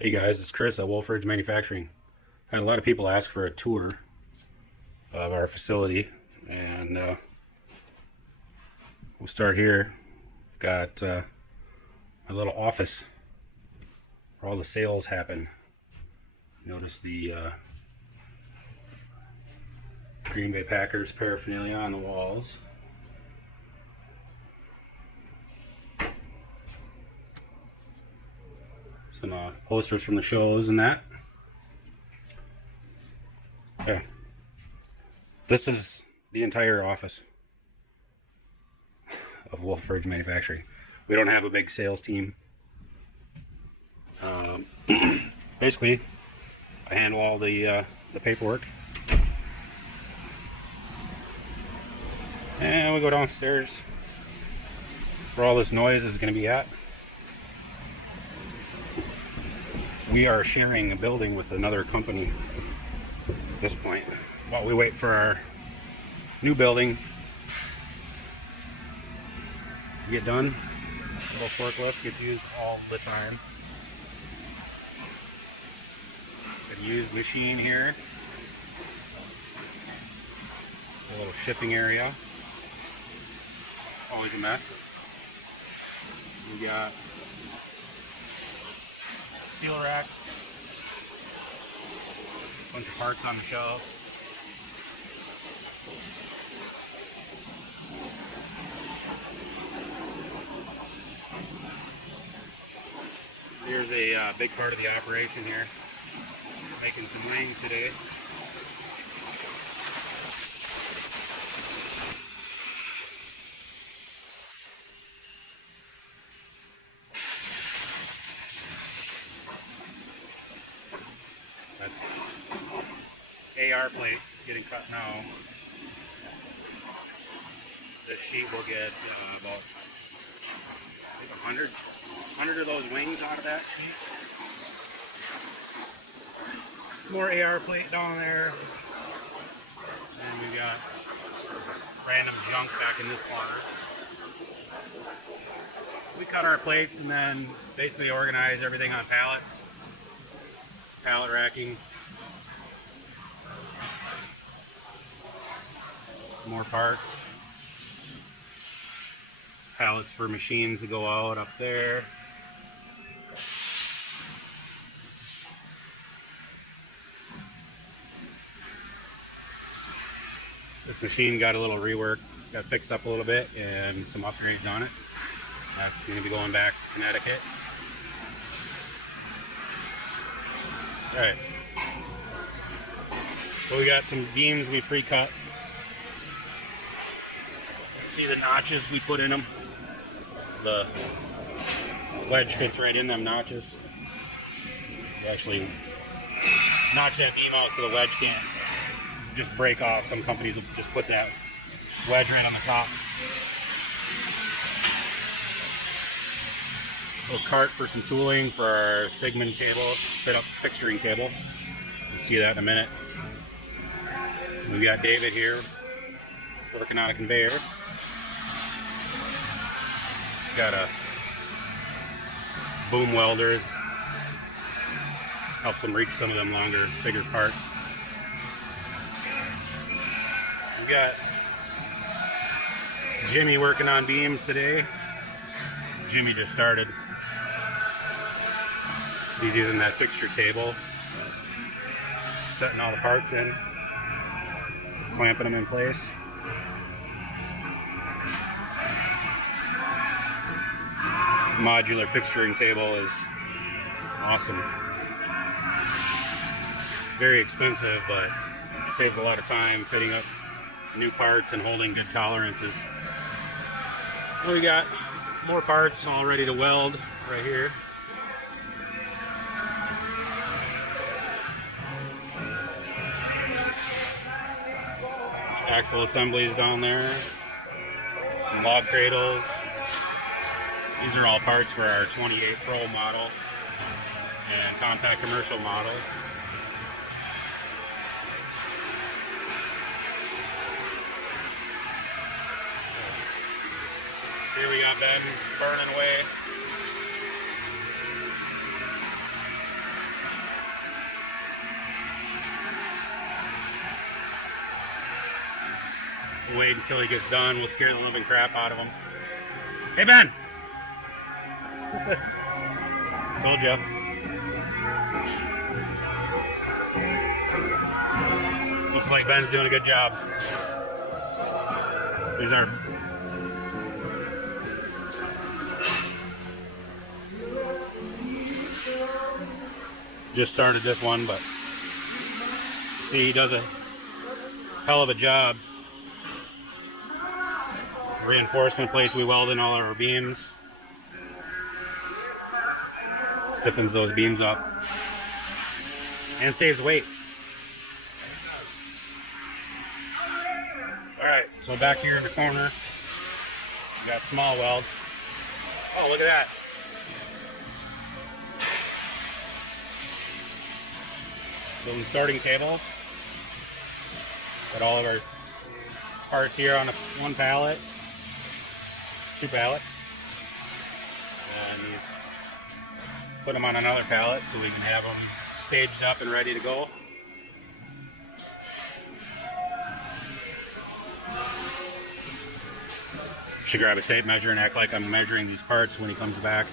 Hey guys, it's Chris at Wolfe Ridge Manufacturing. Had a lot of people ask for a tour of our facility, and we'll start here. Got a little office where all the sales happen. Notice the Green Bay Packers paraphernalia on the walls. Some posters from the shows and that. Okay. This is the entire office of Wolfe Ridge Manufacturing. We don't have a big sales team. Basically, I handle all the paperwork. And we go downstairs where all this noise is going to be at. We are sharing a building with another company at this point. While we wait for our new building to get done, the little forklift gets used all the time. Got a used machine here. A little shipping area. Always a mess. We got steel rack, bunch of parts on the shelf. Here's a big part of the operation here. Making some wings today. That's AR plate getting cut now. This sheet will get about 100 of those wings out of that sheet. More AR plate down there. And we got random junk back in this corner. We cut our plates and then basically organize everything on pallets. Pallet racking. More parts. Pallets for machines to go out up there. This machine got a little rework, got fixed up a little bit, and some upgrades on it. That's going to be going back to Connecticut. Alright. So we got some beams we pre-cut. See the notches we put in them? The wedge fits right in them notches. You actually notch that beam out so the wedge can't just break off. Some companies will just put that wedge right on the top. Little cart for some tooling for our Sigmund table, fit up fixturing table. You'll see that in a minute. We got David here working on a conveyor. Got a boom welder, helps them reach some of them longer, bigger parts. We got Jimmy working on beams today. Jimmy just started. He's using that fixture table, setting all the parts in, clamping them in place. Modular fixturing table is awesome. Very expensive, but saves a lot of time fitting up new parts and holding good tolerances. Well, we got more parts all ready to weld right here. Axle assemblies down there. Some log cradles. These are all parts for our 28 Pro model and compact commercial models. Here we got Ben burning away. wait until he gets done. We'll scare the living crap out of him. Hey, Ben! Told ya. Looks like Ben's doing a good job. These are just started this one, but see, he does a hell of a job. Reinforcement plates we weld in all our beams. Stiffens those beams up and saves weight. Alright, so back here in the corner, we got small weld. Oh, look at that. Building starting tables. Got all of our parts here on one pallet, 2 pallets. And these, put them on another pallet so we can have them staged up and ready to go. Should grab a tape measure and act like I'm measuring these parts when he comes back.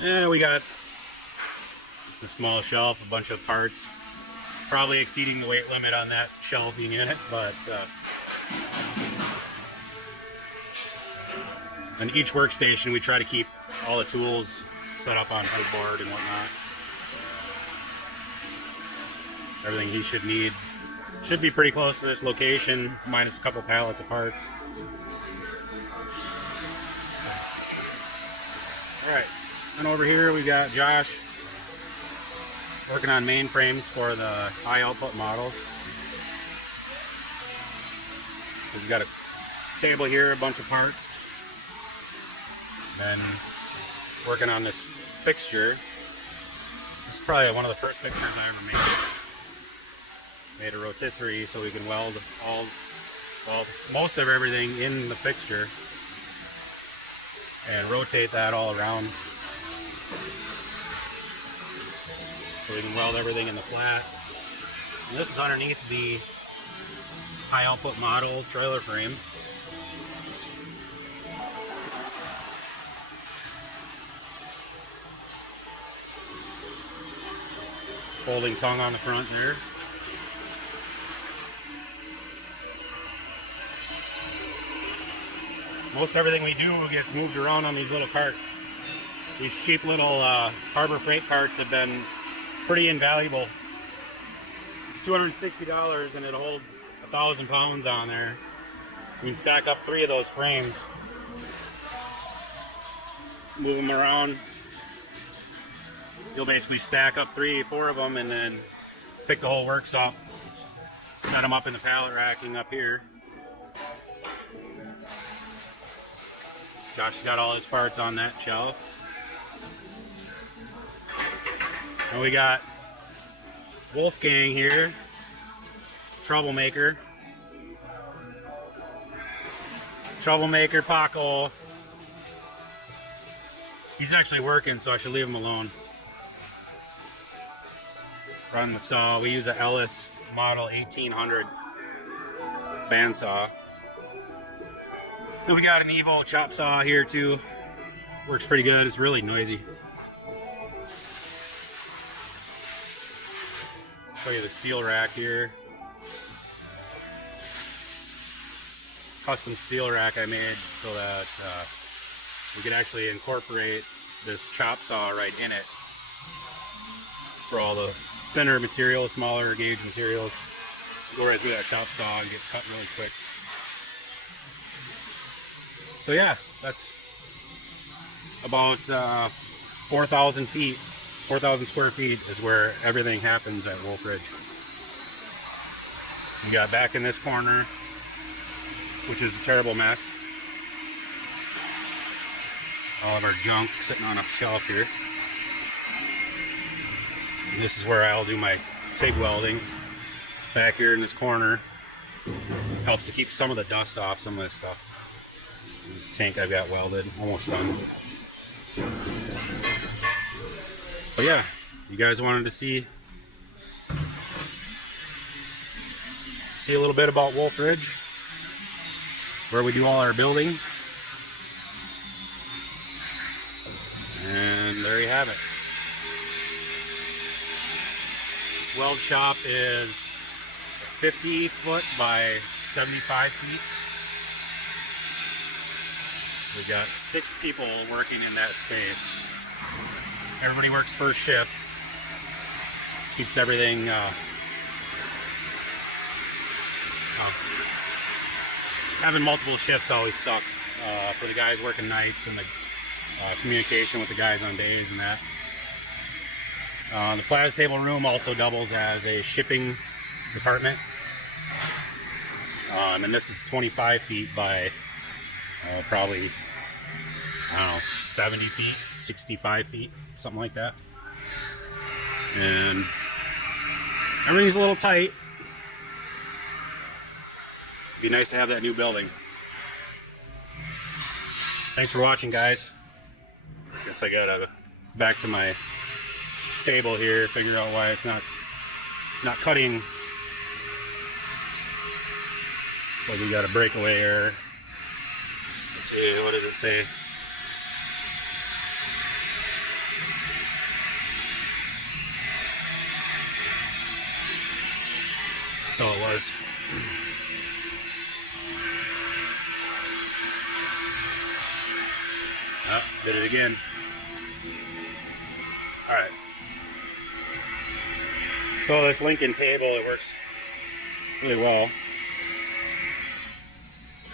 Yeah, we got just a small shelf, a bunch of parts. Probably exceeding the weight limit on that shelving in it, but on each workstation we try to keep all the tools set up on headboard and whatnot. Everything he should need should be pretty close to this location, minus a couple pallets of parts. Alright, and over here we got Josh working on mainframes for the high output models. He's got a table here, a bunch of parts. Then working on this fixture. This is probably one of the first fixtures I ever made. Made a rotisserie so we can weld most of everything in the fixture and rotate that all around so we can weld everything in the flat. And this is underneath the high output model trailer frame. Folding tongue on the front there. Most everything we do gets moved around on these little carts. These cheap little Harbor Freight carts have been pretty invaluable. It's $260 and it'll hold 1,000 pounds on there. You can stack up 3 of those frames, move them around. You'll basically stack up 3 or 4 of them and then pick the whole works up, set them up in the pallet racking up here. Josh's got all his parts on that shelf. And we got Wolfgang here, troublemaker. Troublemaker Paco. He's actually working, so I should leave him alone. Run the saw. We use a Ellis model 1800 bandsaw. Then we got an Evo chop saw here too. Works pretty good. It's really noisy. Show you the steel rack here. Custom steel rack I made so that we could actually incorporate this chop saw right in it for all the thinner materials, smaller gauge materials. Go right through that chop saw and get cut really quick. So yeah, that's about 4,000 feet, 4,000 square feet is where everything happens at Wolfe Ridge. We got back in this corner, which is a terrible mess. All of our junk sitting on a shelf here. And this is where I'll do my TIG welding. Back here in this corner, helps to keep some of the dust off some of this stuff. The tank I've got welded, almost done. But yeah, you guys wanted to see see a little bit about Wolfe Ridge, where we do all our building. And there you have it. Weld shop is 50 foot by 75 feet. We got 6 people working in that space. Everybody works first shift. Keeps everything having multiple shifts always sucks for the guys working nights, and the communication with the guys on days and that. The plaza table room also doubles as a shipping department. And this is 25 feet by probably, I don't know, 70 feet, 65 feet, something like that. And everything's a little tight. Be nice to have that new building. Thanks for watching, guys. Guess I gotta back to my table here, figure out why it's not cutting. So we got a breakaway error. Let's see, what does it say? That's all it was. Oh, did it again. Alright. So this Lincoln table, it works really well.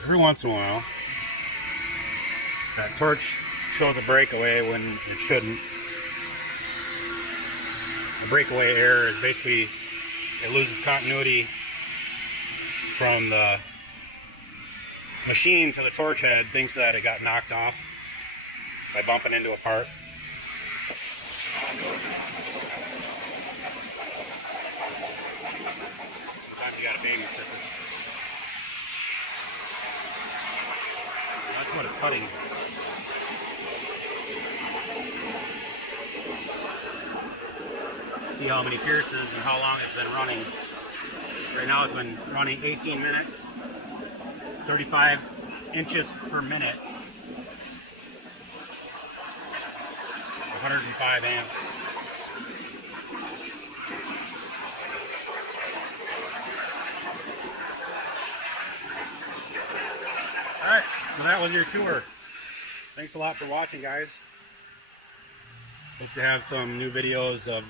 Every once in a while, that torch shows a breakaway when it shouldn't. A breakaway error is basically it loses continuity from the machine to the torch head, thinks that it got knocked off by bumping into a part. Sometimes you gotta babysit this. That's what it's cutting. See how many pierces and how long it's been running. Right now it's been running 18 minutes, 35 inches per minute, 105 amps. Alright, so that was your tour. Thanks a lot for watching, guys. Hope to have some new videos of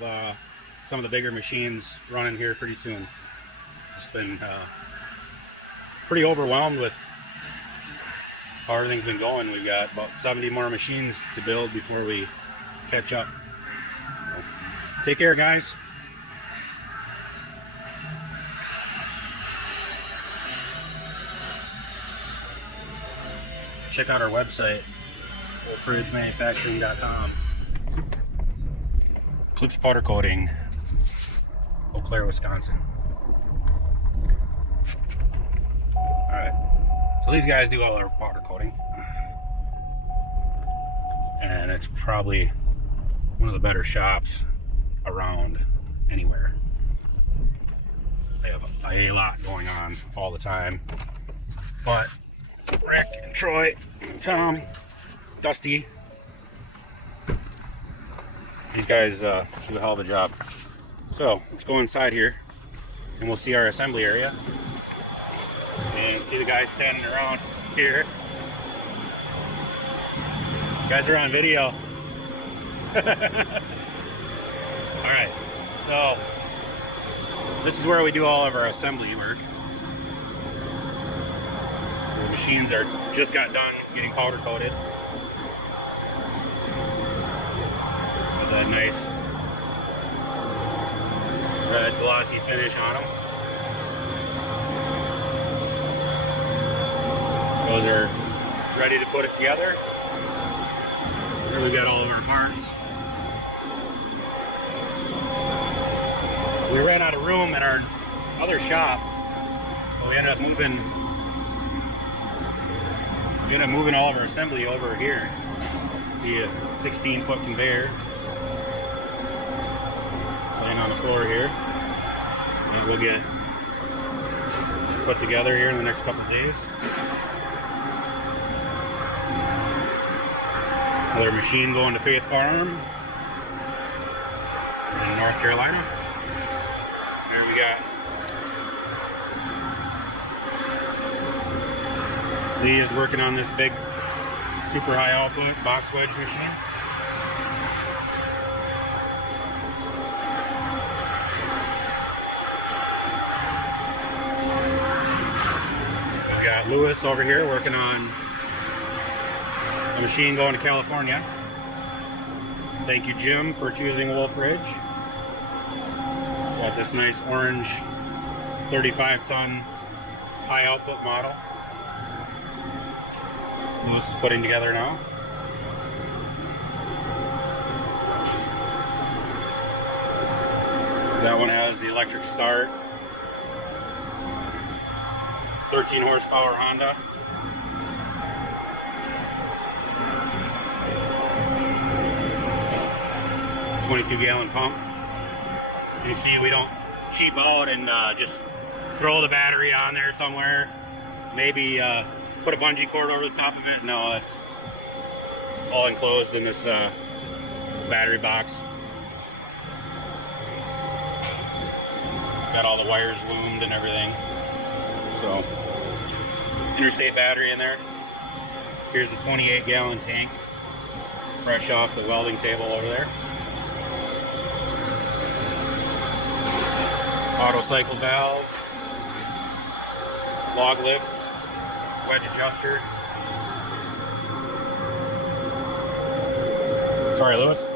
some of the bigger machines running here pretty soon. Just been pretty overwhelmed with how everything's been going. We've got about 70 more machines to build before we catch up. So, take care, guys. Check out our website, wolferidgemanufacturing.com. Clips Powder Coating, Eau Claire, Wisconsin. Alright, so these guys do all their powder coating, and it's probably one of the better shops around anywhere. They have a lot going on all the time, but Rick and Troy, Tom, Dusty, these guys do a hell of a job. So let's go inside here and we'll see our assembly area and see the guys standing around here. You guys are on video. Alright, so this is where we do all of our assembly work. So the machines are just got done getting powder coated with a nice red glossy finish on them. Those are ready to put it together. Here we got all of our parts. We ran out of room in our other shop, so we ended up moving all of our assembly over here. See a 16-foot conveyor laying on the floor here. And we'll get put together here in the next couple of days. Another machine going to Faith Farm in North Carolina. Here we got Lee is working on this big super high output box wedge machine. We got Lewis over here working on a machine going to California. Thank you, Jim, for choosing Wolfe Ridge. Got this nice orange 35-ton high output model. Lewis is putting together now. That one has the electric start. 13 horsepower Honda. $22-gallon pump. You see, we don't cheap out and just throw the battery on there somewhere. Maybe put a bungee cord over the top of it. No, it's all enclosed in this battery box. Got all the wires loomed and everything. So, interstate battery in there. Here's the 28-gallon tank, fresh off the welding table over there. Auto cycle valve, log lift, wedge adjuster. Sorry, Lewis.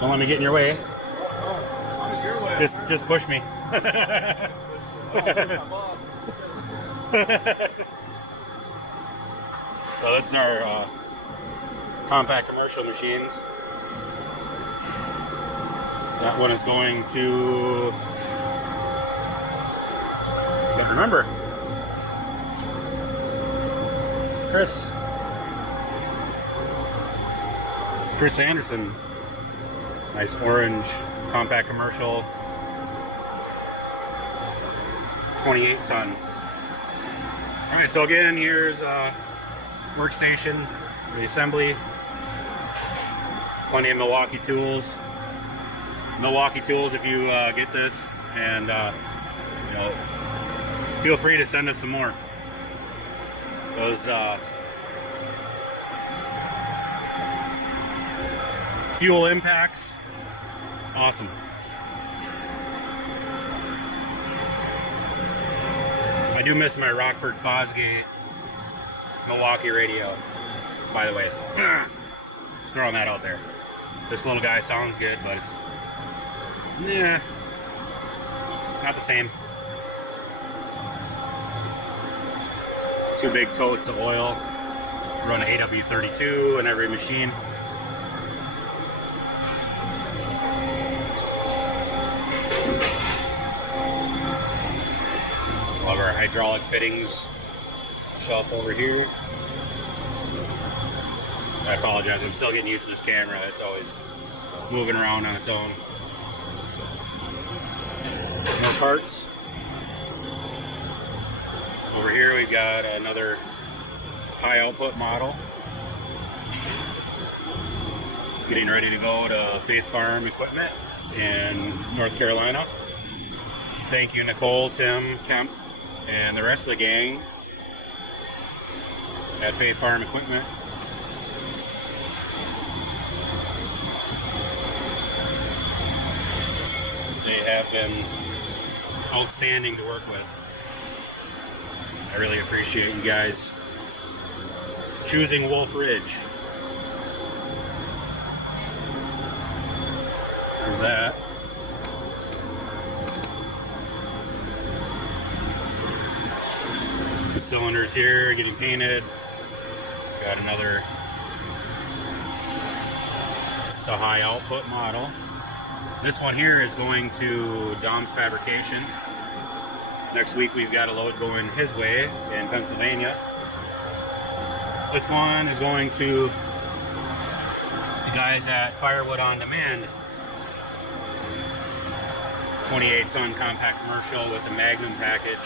Don't let me get in your way. Oh, it's not your way. Just push me. So this is our compact commercial machines. That one is going to, can't remember. Chris Anderson. Nice orange compact commercial. 28-ton. All right, so again, here's workstation, the assembly. Plenty of Milwaukee tools. Milwaukee tools if you get this, and you know, feel free to send us some more. Those fuel impacts, awesome. I do miss my Rockford Fosgate Milwaukee radio, by the way. Just throwing that out there. This little guy sounds good, but it's not the same. Two big totes of oil. Run an AW32 in every machine. Love our hydraulic fittings shelf over here. I apologize, I'm still getting used to this camera. It's always moving around on its own. More parts. Over here we've got another high output model. Getting ready to go to Faith Farm Equipment in North Carolina. Thank you, Nicole, Tim, Kemp, and the rest of the gang at Faith Farm Equipment. They have been outstanding to work with. I really appreciate you guys choosing Wolfe Ridge. There's that. Some cylinders here getting painted. Got another, this is a high output model. This one here is going to Dom's Fabrication. Next week we've got a load going his way in Pennsylvania. This one is going to the guys at Firewood On Demand. 28-ton compact commercial with the Magnum package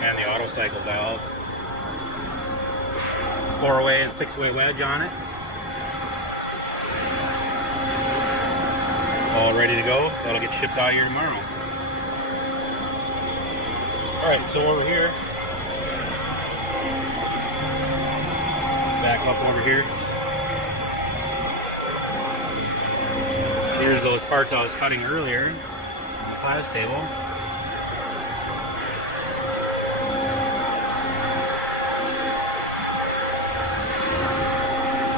and the auto cycle valve. 4-way and 6-way wedge on it. All ready to go. That'll get shipped out here tomorrow. Alright, so over here, back up over here. Here's those parts I was cutting earlier on the class table.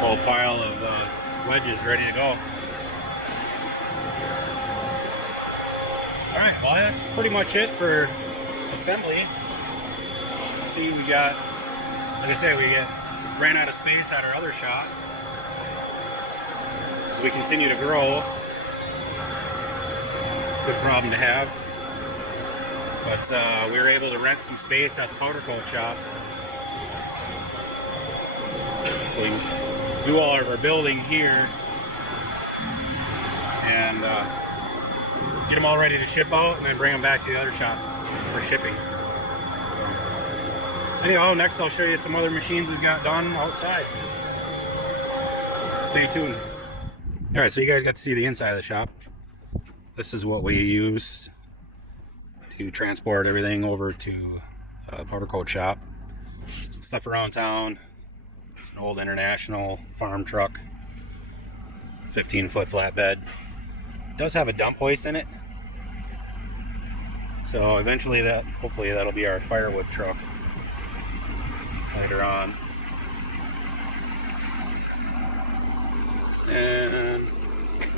Whole pile of wedges ready to go. Alright, well that's pretty much it for assembly. See, we got, like I said, ran out of space at our other shop. As we continue to grow, it's a good problem to have. But we were able to rent some space at the powder coat shop, so we can do all of our building here and get them all ready to ship out, and then bring them back to the other shop for shipping. Anyhow, next I'll show you some other machines we've got done outside. Stay tuned. Alright, so you guys got to see the inside of the shop. This is what we use to transport everything over to powder coat shop. Stuff around town. An old International farm truck. 15-foot flatbed. It does have a dump hoist in it. So eventually hopefully that'll be our firewood truck later on. And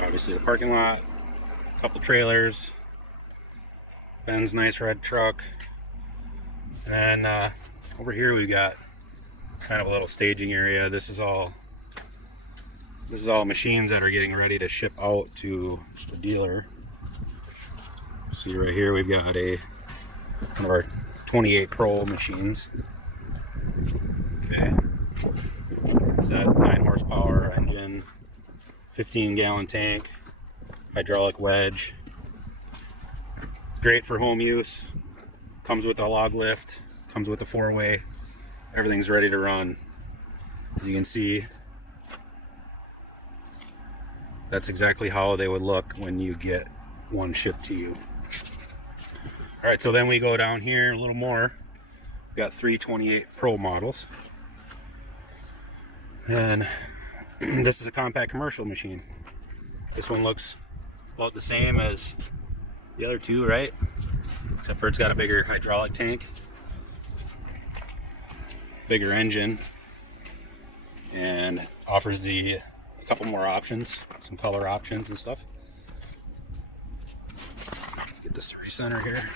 obviously the parking lot, a couple trailers, Ben's nice red truck, and then over here we've got kind of a little staging area. This is all machines that are getting ready to ship out to the dealer. See right here we've got one of our 28 Pro machines. Okay, it's that 9 horsepower engine, 15-gallon tank, hydraulic wedge. Great for home use. Comes with a log lift, comes with a 4-way. Everything's ready to run. As you can see, that's exactly how they would look when you get one shipped to you. Alright, so then we go down here a little more. We've got 328 Pro models. And this is a compact commercial machine. This one looks about the same as the other two, right? Except for it's got a bigger hydraulic tank, bigger engine, and offers a couple more options, some color options and stuff. Get this to recenter here.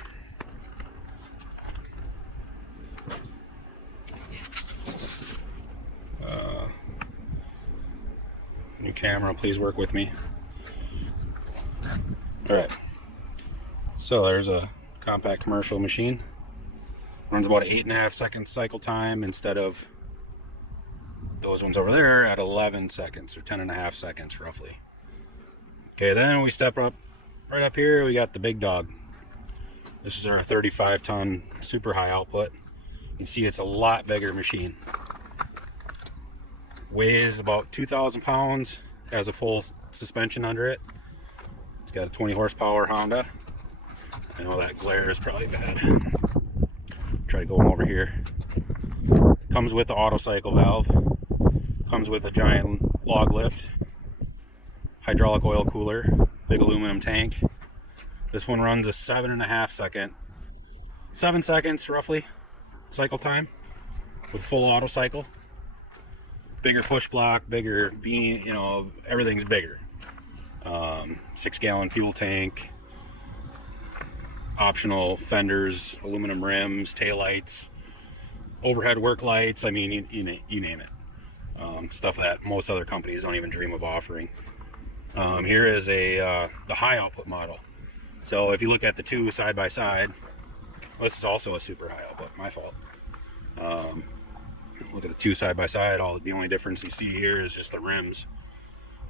New camera, please work with me. Alright, so there's a compact commercial machine. Runs about an 8.5 second cycle time instead of those ones over there at 11 seconds or 10.5 seconds roughly. Okay, then we step up right up here, we got the big dog. This is our 35-ton super high output. You can see it's a lot bigger machine. Weighs about 2,000 pounds, has a full suspension under it. It's got a 20 horsepower Honda. I know that glare is probably bad. Try to go over here. Comes with the auto cycle valve. Comes with a giant log lift. Hydraulic oil cooler. Big aluminum tank. This one runs a 7.5 second. 7 seconds roughly cycle time with full auto cycle. Bigger push block, bigger beam, everything's bigger. 6-gallon fuel tank, optional fenders, aluminum rims, taillights, overhead work lights. I mean, you name it. Stuff that most other companies don't even dream of offering. Here is the high output model. So if you look at the two side by side, this is also a super high output. My fault. Look at the two side by side. The only difference you see here is just the rims.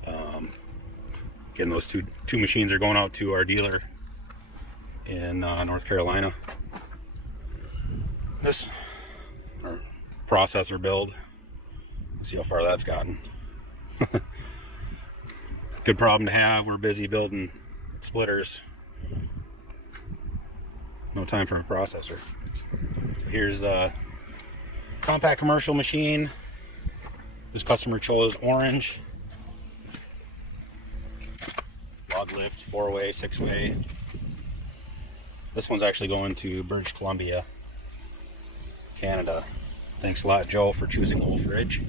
Again, those two machines are going out to our dealer in North Carolina. This processor build, let's see how far that's gotten. Good problem to have. We're busy building splitters. No time for a processor. Here's a compact commercial machine. This customer chose orange. Log lift, 4-way, 6-way. This one's actually going to British Columbia, Canada. Thanks a lot, Joe, for choosing Wolfe Ridge.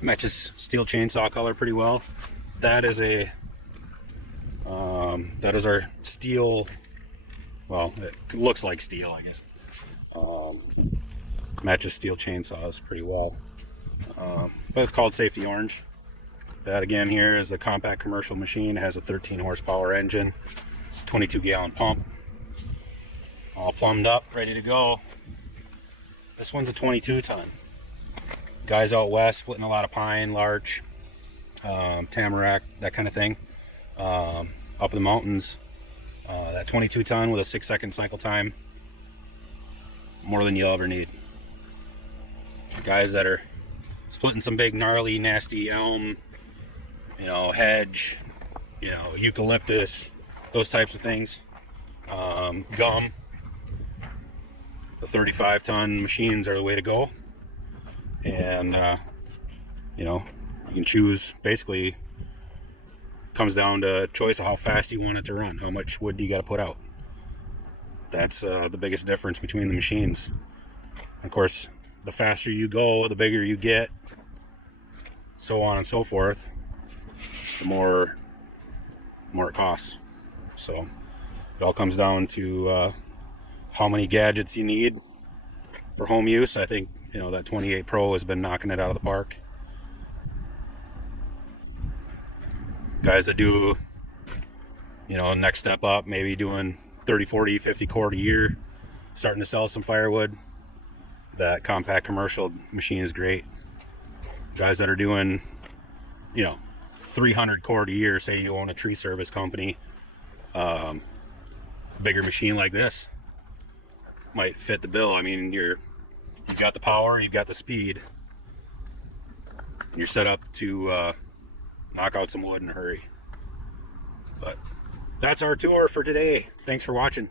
Matches steel chainsaw color pretty well. That is our steel. Well, it looks like steel, I guess. Matches steel chainsaws pretty well. But it's called Safety Orange. That again here is a compact commercial machine. It has a 13 horsepower engine, 22 gallon pump, all plumbed up, ready to go. This one's a 22 ton. Guys out west splitting a lot of pine, larch, tamarack, that kind of thing. Up in the mountains, that 22 ton with a 6-second cycle time, more than you'll ever need. Guys that are splitting some big gnarly nasty elm, hedge, eucalyptus, those types of things, gum, the 35 ton machines are the way to go. And you can choose. Basically comes down to choice of how fast you want it to run, how much wood do you got to put out. That's the biggest difference between the machines. Of course, the faster you go, the bigger you get, so on and so forth, the more it costs. So it all comes down to how many gadgets you need for home use. I think that 28 Pro has been knocking it out of the park. Guys that do next step up, maybe doing 30, 40, 50 cord a year, starting to sell some firewood, that compact commercial machine is great. Guys that are doing 300 cord a year, say you own a tree service company, bigger machine like this might fit the bill. I mean, you've got the power, you've got the speed, and you're set up to knock out some wood in a hurry. But that's our tour for today. Thanks for watching.